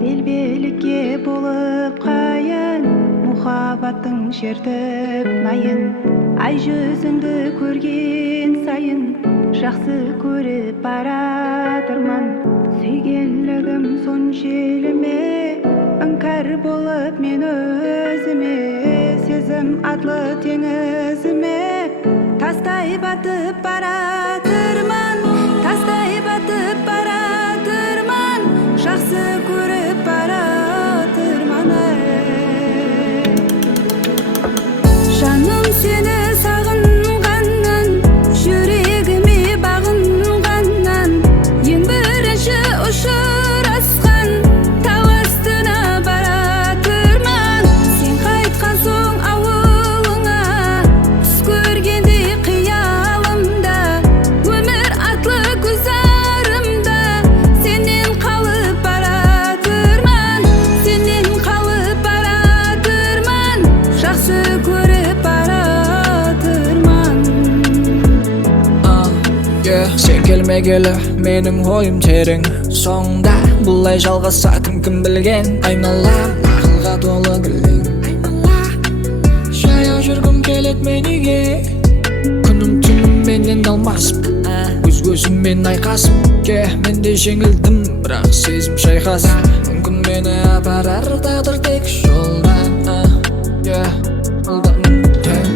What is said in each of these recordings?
Делбеликке болып қайын, мұхаббаттың шертіп найын. Ай жүзіңді көрген сайын, жақсы көріп баратырман. Сүйгенлігім соншеліме, іңкәр болып мен өзіме. Сезім атлы теңізіме, тастай батып баратырман. Тастай батып баратырман, жақсы көріп баратырман. Жаным сені сағынғаннан, жүрегіме бағынғаннан, ең бірінші ұшырасқан тау астына баратырман. Сен қайтқан соң ауылыңа, түс көргендей қиялымда, өмір атлы көзарымда, сенен қалып баратырман. Сенен қалып баратырман, жақсы көріп баратырман. Сен келмегелі менің ойым терең, соңда бұлай жалғасатын кім білген. Айналам ақылға толы кілең, жаяу жүргім келет мен үйге. Күнім түнім менен алмасып, өз көзіммен айқасып. Мен де жеңілдім, бірақ сезім шайқасып. Мүмкін мені апарар тағдыр тек жолда.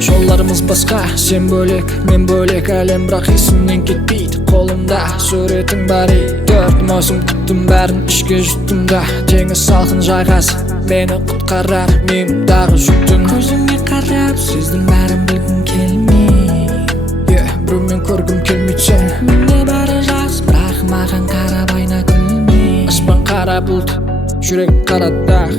Жолларымыз басқа, сен бөлек, мен бөлек. Әлем бірақ есімнен кетпейді қолымда. Суретің бар ей, 4 маусым күттім, бәрін ішке жұттым да. Теңіз салқын жайғас, мені құтқарар миымдағы жүктің. Көзіңе қарап, сездің бәрін білгім келмей. Біреумен көргім келмейді сен. Менде бәрі жақсы, бірақ маған қарап айна күлмей. Аспан қара бұлт, жүрек қара дақ.